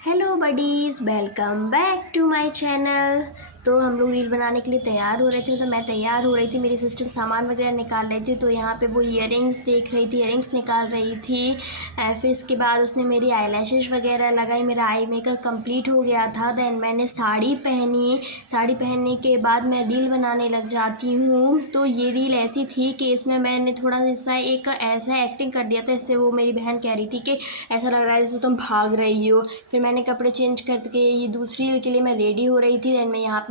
Hello buddies, welcome back to my channel. तो हम लोग रील बनाने के लिए तैयार हो रहे थे। तो मैं तैयार हो रही थी, मेरी सिस्टर सामान वगैरह निकाल रही थी। तो यहाँ पे वो ईयरिंग्स देख रही थी, ईयरिंग्स निकाल रही थी। फिर इसके बाद उसने मेरी आईलैशेस वगैरह लगाई, मेरा आई मेकअप कंप्लीट हो गया था। देन मैंने साड़ी पहनी। साड़ी पहनने के बाद मैं रील बनाने लग जाती हूँ। तो ये रील ऐसी थी कि इसमें मैंने थोड़ा सा एक ऐसा एक्टिंग कर दिया था, इससे वो मेरी बहन कह रही थी कि ऐसा लग रहा है जैसे तुम भाग रही हो। फिर मैंने कपड़े चेंज करके ये दूसरी रील के लिए मैं रेडी हो रही थी। देन मैं यहाँ पे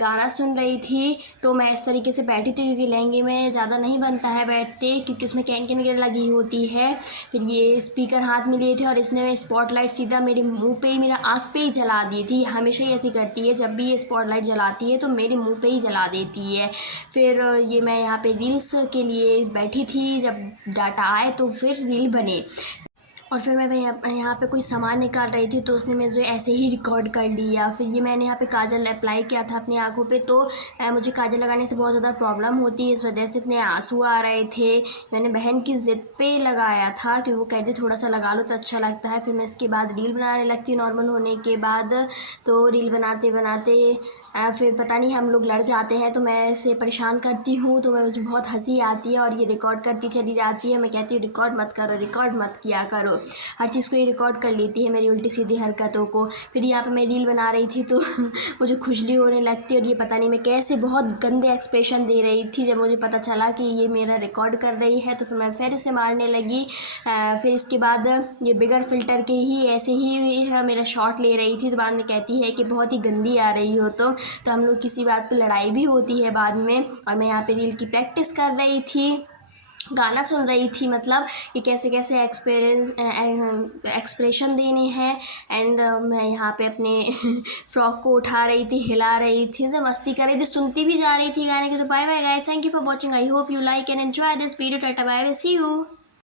गाना सुन रही थी। तो मैं इस तरीके से बैठी थी क्योंकि लहंगे में ज़्यादा नहीं बनता है बैठते, क्योंकि उसमें कैन कैन वगैरह लगी होती है। फिर ये स्पीकर हाथ में लिए थे और इसने स्पॉटलाइट सीधा मेरे मुंह पे ही, मेरा आँख पे ही जला दी थी। हमेशा ही ऐसी करती है, जब भी ये स्पॉटलाइट जलाती है तो मेरे मुंह पे ही जला देती है। फिर ये मैं यहाँ पे रील्स के लिए बैठी थी, जब डाटा आए तो फिर रील बने। और फिर मैं यहाँ पे कोई सामान निकाल रही थी तो उसने मुझे ऐसे ही रिकॉर्ड कर लिया। फिर ये मैंने यहाँ पे काजल अप्लाई किया था अपनी आँखों पे। तो मुझे काजल लगाने से बहुत ज़्यादा प्रॉब्लम होती है, इस वजह से इतने आंसू आ रहे थे। मैंने बहन की ज़िद पे लगाया था कि वो कहती थोड़ा सा लगा लो तो अच्छा लगता है। फिर मैं इसके बाद रील बनाने लगती हूँ नॉर्मल होने के बाद। तो रील बनाते बनाते फिर पता नहीं हम लोग लड़ जाते हैं, तो मैं इसे परेशान करती हूँ। तो मुझे बहुत हंसी आती है और ये रिकॉर्ड करती चली जाती है। मैं कहती हूँ रिकॉर्ड मत करो, रिकॉर्ड मत किया करो। हर चीज़ को ये रिकॉर्ड कर लेती है, मेरी उल्टी सीधी हरकतों को। फिर यहाँ पे मैं रील बना रही थी तो मुझे खुजली होने लगती है। और ये पता नहीं मैं कैसे बहुत गंदे एक्सप्रेशन दे रही थी। जब मुझे पता चला कि ये मेरा रिकॉर्ड कर रही है तो फिर मैं फिर उसे मारने लगी। फिर इसके बाद ये बिगर फ़िल्टर के ही ऐसे ही मेरा शॉट ले रही थी। तो बाद में कहती है कि बहुत ही गंदी आ रही हो तो हम लोग किसी बात पर लड़ाई भी होती है बाद में। और मैं यहाँ पे रील की प्रैक्टिस कर रही थी, गाना सुन रही थी, मतलब कि कैसे कैसे एक्सप्रेशन देने हैं। एंड मैं यहाँ पे अपने फ्रॉक को उठा रही थी, हिला रही थी, तो मस्ती कर रही थी, सुनती भी जा रही थी गाने की। तो bye bye guys, thank you for watching, I hope you like and enjoy this video. Ta-ta bye bye, see you.